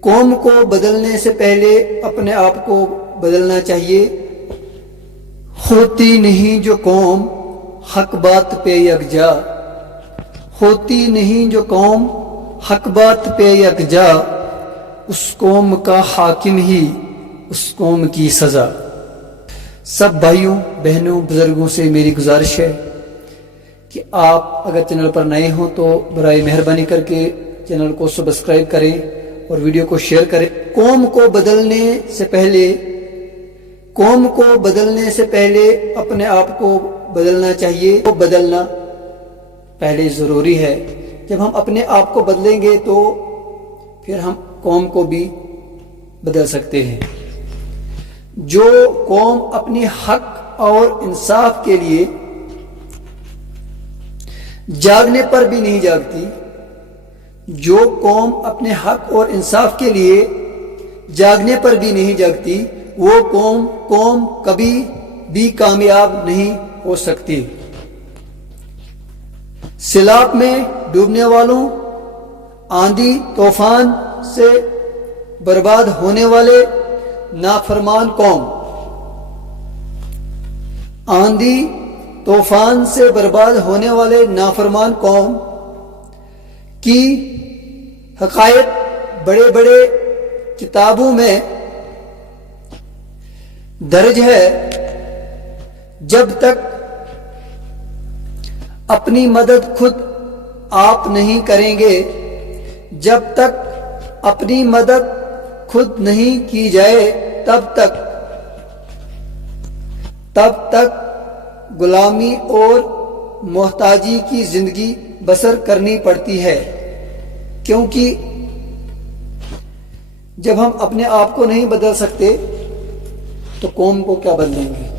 قوم کو بدلنے سے پہلے اپنے آپ کو بدلنا چاہیے۔ ہوتی نہیں جو قوم حق بات پہ یکجا، ہوتی نہیں جو قوم حق بات پہ یکجا، اس قوم کا حاکم ہی اس قوم کی سزا۔ سب بھائیوں بہنوں بزرگوں سے میری گزارش ہے کہ آپ اگر چینل پر نئے ہوں تو برائے مہربانی کر کے چینل کو سبسکرائب کریں اور ویڈیو کو شیئر کریں۔ قوم کو بدلنے سے پہلے اپنے آپ کو بدلنا چاہیے۔ وہ بدلنا پہلے ضروری ہے۔ جب ہم اپنے آپ کو بدلیں گے تو پھر ہم قوم کو بھی بدل سکتے ہیں۔ جو قوم اپنی حق اور انصاف کے لیے جاگنے پر بھی نہیں جاگتی، جو قوم اپنے حق اور انصاف کے لیے جاگنے پر بھی نہیں جاگتی، وہ قوم کبھی بھی کامیاب نہیں ہو سکتی۔ سیلاب میں ڈوبنے والوں، آندھی طوفان سے برباد ہونے والے نافرمان قوم، آندھی طوفان سے برباد ہونے والے نافرمان قوم کی حقائق بڑے بڑے کتابوں میں درج ہے۔ جب تک اپنی مدد خود آپ نہیں کریں گے، جب تک اپنی مدد خود نہیں کی جائے، تب تک غلامی اور محتاجی کی زندگی بسر کرنی پڑتی ہے، کیونکہ جب ہم اپنے آپ کو نہیں بدل سکتے تو قوم کو کیا بدلیں گے۔